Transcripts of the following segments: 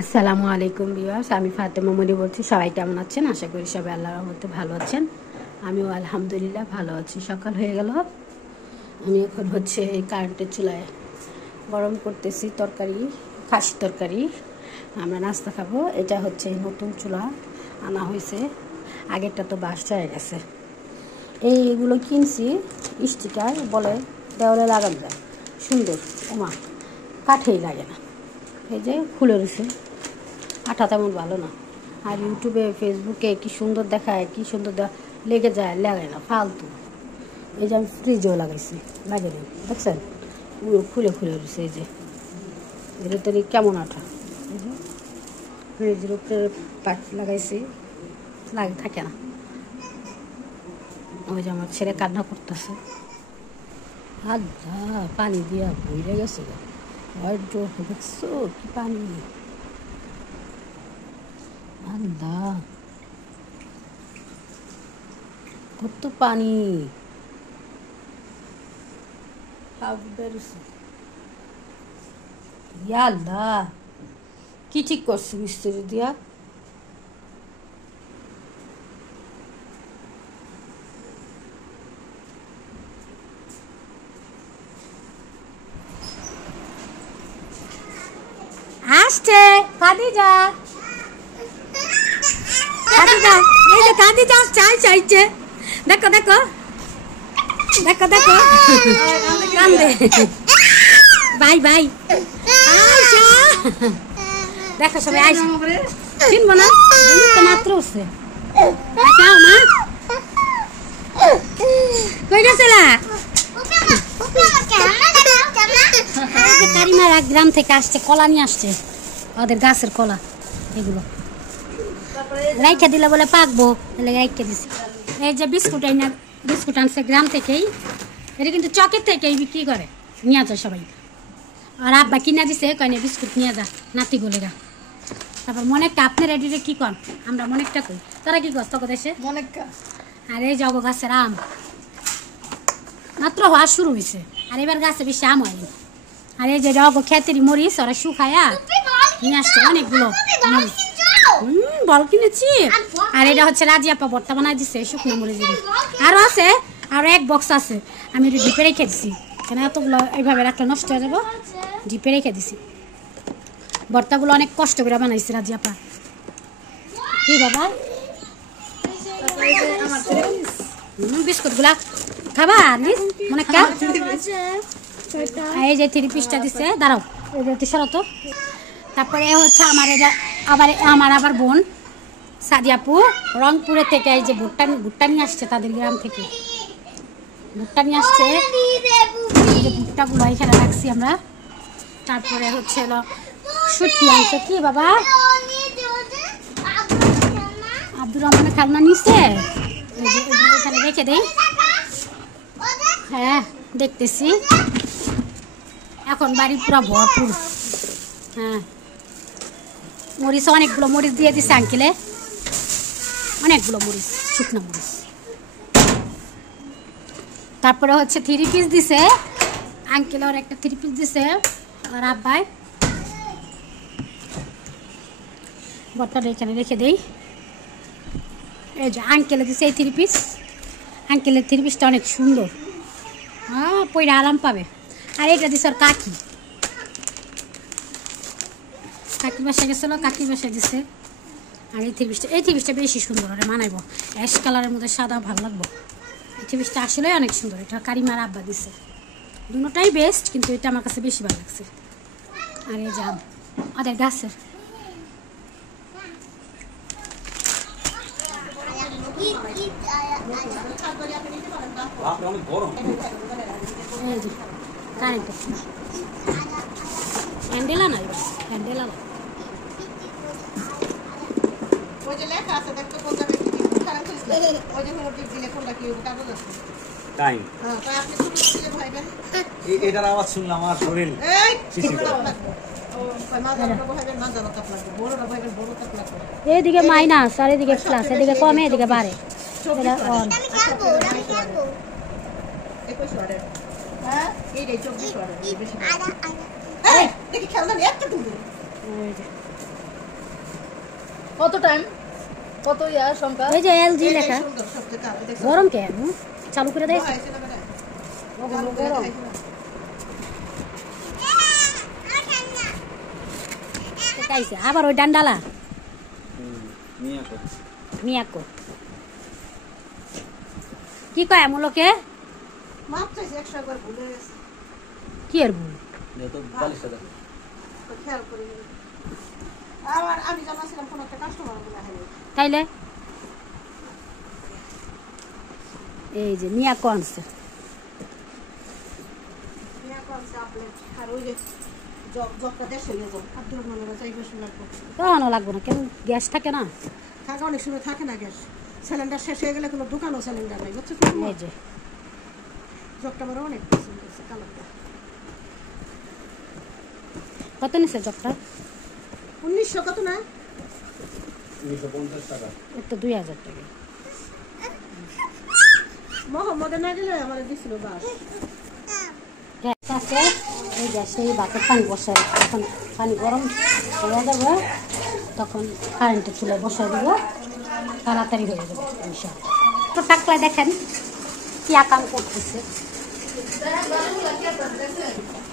আসসালামু আলাইকুম ভিউয়ার্স, আমি ফাতেমা মনি বলছি। সবাই কেমন আছেন? আশা করি সবাই আল্লাহর রহমতে ভালো আছেন। আমিও আলহামদুলিল্লাহ ভালো আছি। সকাল হয়ে গেল, আমি এখন এই কারেন্টের চুলায় গরম করতেছি তরকারি, খাসি তরকারি। আমরা নাস্তা খাবো। এটা নতুন চুলা আনা হয়েছে, আগেরটা তো বাস্ট হয়ে গেছে। এইগুলো কিনছি, স্টিকার বলে দেওয়ালে লাগানো যায়, সুন্দর। ওমা, কাঠেই লাগে না। এই যে খুলে রয়েছে, আঠা তেমন ভালো না। আর ইউটিউবে ফেসবুকে কি সুন্দর দেখায়, কি সুন্দর লেগে যায়, লাগে না, ফালতু। এই যে আমি ফ্রিজেও লাগাইছি, লাগে না, দেখছেন খুলে খুলে রয়েছে। এই যে এটা তো কেমন আঠা। এই যে ফ্রিজের উপরে পাট লাগাইছি, লাগে, থাকে না। ওই যে আমার ছেলে কান্না করতেছে, আল্লাহ পানি দিয়া ভরে গেছে। দেখছো কি পানি, আল্লাহ কত পানি। আল্লাহ কি ঠিক করছে মিস্ত্রি দিয়া। আসছে খাদিজা, খাদিজা, এই যে খাদিজা চাই চাইছে। দেখো দেখো দেখো দেখো, কান্দে। বাই বাই, আয়শা দেখো সবাই আইসা, চিনবো না তো মাত্র উঠছে। আচ্ছা মা কই গেছিলা? কারিমার এক গ্রাম থেকে আসছে, কলা নিয়ে আসছে, ওদের গাছের কলা। এগুলো রাইখা দিলে বলে পাকবো, তাহলে রাইখা দিছি। এই যে বিস্কুট বিস্কুট আনছে গ্রাম থেকেই। এটা কিন্তু চকের থেকেই বিক্রি করে, নিয়ে যায় সবাই। আর আব্বা কিনা দিছে, কয় না বিস্কুট নিয়ে যা নাতি গুলিরা। তারপর মনেকটা আপনার রেডিরে কি কন, আমরা মনেকটা কই, তোরা কি কস তখন দেশে মনেকটা। আর এই জগ গাছের আম মাত্র হওয়া শুরু হয়েছে, আর এবার গাছে বেশি আম হয়নি। আর এই যে জগ খেতেরই মরিচ ওরা শুকায়া নিয়ে আসছে অনেকগুলো মরিচ। বল কিনেছি। আর এটা রাজি আপা ভর্তা বানাই দিচ্ছে শুকনো মরিচ। আরও আছে, আরও এক বক্স আছে, আমি এটা ডিপে রেখে দিছি, কেন এতগুলো এইভাবে রাখলে নষ্ট হয়ে যাবো। ডিপে রেখে দিছি। ভর্তাগুলো অনেক কষ্ট করে বানাইছি রাজি আপা। কি বাবা বিস্কুটগুলা খাবা মনে কা? এই যে 3 পিসটা দিচ্ছে, দাঁড়াও সরতো। তারপরে আমার এটা আবার বোন সাদিয়াপু রংপুরের থেকে এই যে ভুট্টা নিয়ে আসছে, তাদের গ্রাম থেকে ভুট্টা নিয়ে আসছে। এই যে ভুট্টাগুলো এখানে রাখছি আমরা। তারপরে শুটকি আনছে। কি বাবা আব্দুর রহমানের খালনা নিচ্ছে, এখানে রেখে দেই। হ্যাঁ দেখতেছি, এখন বাড়ি পুরো ভরপুর। হ্যাঁ মরিচ অনেকগুলো মরিচ দিয়ে দিছে আঙ্কেলে, অনেকগুলো মরিচ, শুকনো মরিচ। তারপরে 3 পিস দিছে আঙ্কেল, আর একটা 3 পিস দিছে আর আব্বাই। ভর্তাটা এখানে রেখে দেই। এই যে আঙ্কেলে দিছে এই 3 পিস। আঙ্কেলের 3 পিসটা অনেক সুন্দর, হ্যাঁ পয়রা আরাম পাবে। আর এটা দিছে আর কাকি বাসা গেছিল, কাকি বাসা দিছে। আর এই 3 পিসটা বেশি সুন্দর, ওটা মানাইব। অ্যাশ কালারের মধ্যে সাদা ভালো লাগবো। এই 3 পিসটা আসলে অনেক সুন্দর। এটা কারিমার আব্বা দিছে, দুটোটাই বেস্ট, কিন্তু এটা আমার কাছে বেশি ভালো লাগছে। আর এই জাম ওদের গাছের। হ্যান্ডেলা না, হ্যান্ডেলা এটার আওয়াজ শুনলাম আমার শরীর। এদিকে মাইনাস আর এদিকে প্লাস, এদিকে কমে এদিকে বাড়ে। কত টাইম কত ইয়ার সংখ্যা এই যে এলজি লেখা গরম কেন চালু করে দেয় আবার ওই ডান্ডালা মিয়াকো কি কয় আমলোকে মাপ চাইছে 100 করে ভুলে গেছে কি এর ভুল তো 42 টাকা তো খেয়াল করি আর আমি জানাছিলাম কোন একটা কাস্টমার বলে আইলো তাইলে এই যে মিয়াকো আনছে আর ওই যে জবটা দেশে নিয়ে যাবো আব্দুল রহমানের চাই বেশি লাগবে তখনও লাগবো না কেন গ্যাস থাকে না থাকে অনেক সময় থাকে না গ্যাস সিলিন্ডার শেষ হয়ে গেলে কোনো দোকানও সিলিন্ডার নাই বুঝছো এই যে জবটা আমার অনেক পছন্দ হয়েছে কালারটা কত নিছে জবটা 1900 কত না 250 টাকা একটা 2000 টাকা মোহাম্মদে না গেলে আমার দিছিল বাস গ্যাস আছে এই গ্যাসে ভাতের পানি বসায় তখন পানি গরম হয়ে যাবে তখন কারেন্টের চুলায় বসায় দেবো তাড়াতাড়ি হয়ে যাবে ইনশাআল্লাহ তো টাকলায় দেখেন কি আকাম করতেছে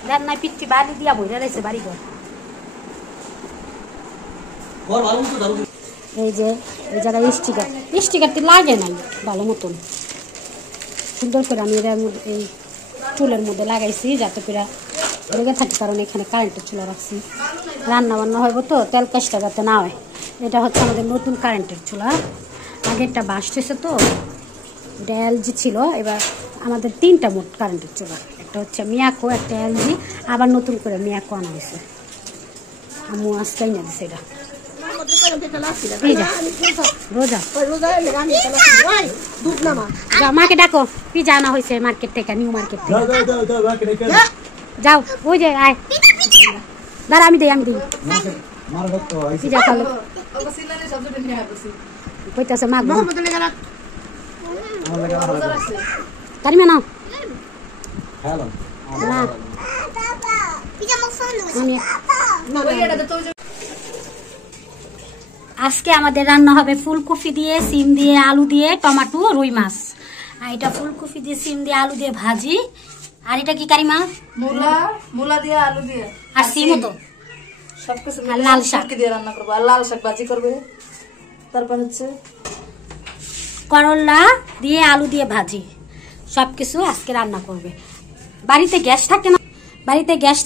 দেন নাই পিঠি বালি দিয়া বইরা রয়েছে বাড়ি ঘর ঘর ভালো মতো দাও এই যে এই জায়গায় স্টিকারটি লাগে নাই ভালো মতন সুন্দর করে আমি এর এই চুলের মধ্যে লাগাইছি যাতে করে লেগে থাকে কারণ এখানে কারেন্টের চুলা রাখছি রান্না বান্না হইব তো তেল কাজটা যাতে না হয় এটা হচ্ছে আমাদের নতুন কারেন্টের চুলা আগেরটা বাস্ট হয়েছে তো এটা এলজি ছিল এবার আমাদের 3টা মোট কারেন্টের চুলা একটা হচ্ছে মিয়াকো একটা এলজি আবার নতুন করে মিয়াকো আনা হয়েছে আম্মু আজকেই না দিছে এটা মাকে ডাকো পিজা আনা হয়েছে মার্কেট থেকে নিউ মার্কেট থেকে যাও ওই যে আয় দাঁড়া আমি দিই পিজা খালো কইতাছে মাগবো কারিমা নাও না আজকে আমাদের রান্না হবে ফুলকপি দিয়ে সিম দিয়ে আলু দিয়ে টমেটো রুই মাছ আর এটা ফুলকপি দিয়ে সিম দিয়ে আলু দিয়ে ভাজি আর এটা কি কারিমা মূলা দিয়ে আলু দিয়ে আর সিমও তো সবকিছু আর লাল শাক দিয়ে রান্না করবো আর লাল শাক ভাজি করবে তারপর হচ্ছে করলা দিয়ে আলু দিয়ে ভাজি সবকিছু আজকে রান্না করবে বাড়িতে গ্যাস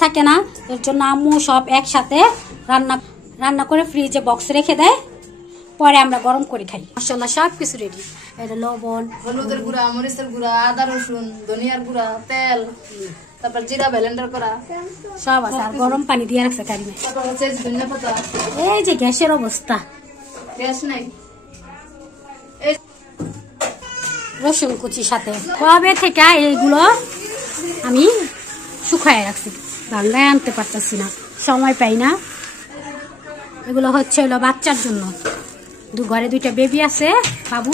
থাকে না এর জন্য আম্মু সব একসাথে রান্না করে ফ্রিজে বক্সে রেখে দেয় পরে আমরা গরম করে খাই মশলা সবকিছু রেডি এটা লবণ হলুদের গুঁড়া মরিচের গুঁড়া আদা রসুন ধনিয়ার গুঁড়া তেল তারপর জিরা ব্লেন্ডার করা সব আছে আর গরম পানি দিয়ে রাখছে কারিমে তারপর হচ্ছে ধনিয়া পাতা এই যে গ্যাসের অবস্থা গ্যাস নাই রসুন কুচির সাথে কবে থেকে এইগুলো আমি শুকায় রাখছি বাংলায় আনতে পারতেছি না সময় পাই না এগুলো হচ্ছে হলো বাচ্চার জন্য ঘরে 2টা বেবি আছে বাবু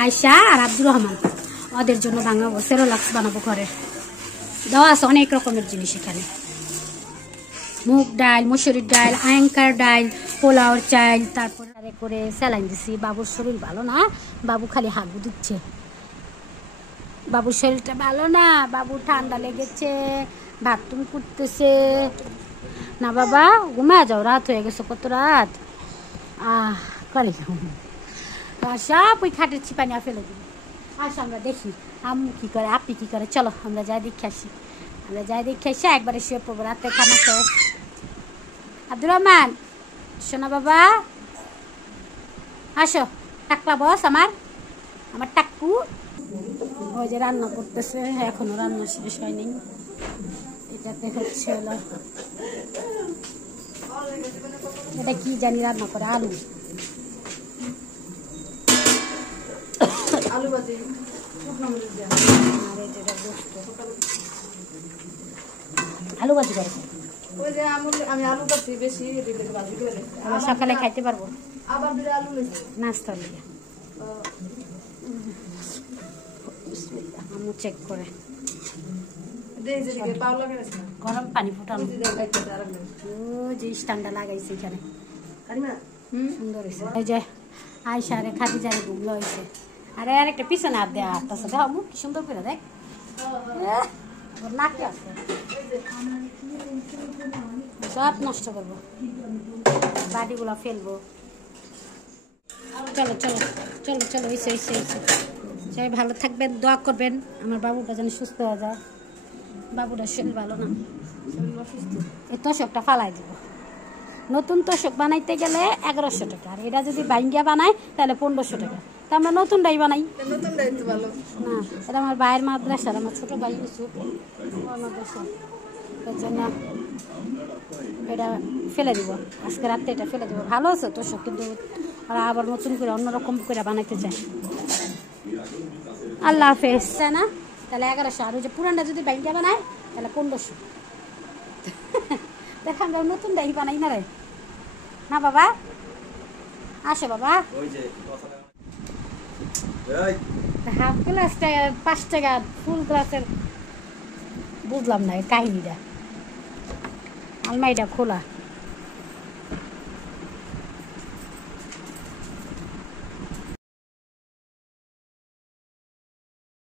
আয়শা আর আব্দুর রহমান ওদের জন্য বানাবো সেরোলাক্স বানাবো ঘরে দেওয়া আছে অনেক রকমের জিনিস এখানে মুগ ডাল মসুরির ডাল আয়ঙ্কার ডাল পোলাওর চাল তারপরে করে স্যালাইন দিছি বাবুর শরীর ভালো না বাবু খালি হাগু দিচ্ছে বাবুর শরীরটা ভালো না বাবু ঠান্ডা লেগেছে বাথরুম করতেছে না বাবা ঘুমা যাও রাত হয়ে গেছে কত রাত করে সব ওই খাটের চিপানিয়া ফেলে দিবি আসো আমরা দেখি আম্মু কি করে আপনি কি করে চলো আমরা যাই দেখে আসি একবারে শুয়ে পড়বো রাতে খানা শেষ আব্দুর রহমান শোনা বাবা আসো টাকলা বস আমার টাক্কু ওই যে রান্না করতেছে এখনো রান্না শেষ হয়নি এটাতে হচ্ছে হলো এটা কি জানি রান্না করে আলু ভাজি আলু ভাজি করে ওই যে আমি আলু কাটছি বেশি ভাজি করে সকালে খাইতে পারবো আবার দুটো আলু নিয়েছি নাস্তা দিয়ে আম্মু চেক করে পাওলা গরম পানি ফুটানো যে স্ট্যান্ডটা লাগাইছে এখানে সুন্দর হয়েছে এই যে আয়সারে খাদিজারে ঘুমলো হয়েছে আরে আর একটা পিছনে হাত দেওয়া হাঁটতেছে দেখো মুখ কি সুন্দর করে দেখ নাকি আছে সব নষ্ট করবো বাড়িগুলা ফেলবো চলো চলো চলো চলো হয়েছে হয়েছে হয়েছে সবাই ভালো থাকবেন দোয়া করবেন আমার বাবুটা যেন সুস্থ হয়ে যায় বাবুটা শরীর ভালো না এই তোষকটা ফালাই দিব নতুন তোষক বানাইতে গেলে 1100 টাকা আর এটা যদি বাইঙ্গা বানায় তাহলে 1500 টাকা তা আমরা নতুনটাই বানাই নতুনটাই তো ভালো না এটা আমার ভাইয়ের মাদ্রাসার আমার ছোট ভাই ইউসুফ মাদ্রাসা এর জন্য এটা ফেলে দিব আজকে রাত্রে এটা ফেলে দেবো ভালো আছে তোষক কিন্তু ওরা আবার নতুন করে অন্যরকম করে বানাইতে চায় আল্লাহ হাফেজ তাই না তাহলে 1100 আর ওই যে পুরানটা যদি বাইঙ্গা বানায় তাহলে 1500 দেখ আমরা নতুনটাই বানাই না রে না বাবা আসো বাবা হাফ গ্লাসটা 5 টাকা ফুল গ্লাসের বুঝলাম না এই কাহিনীটা আলমারিটা খোলা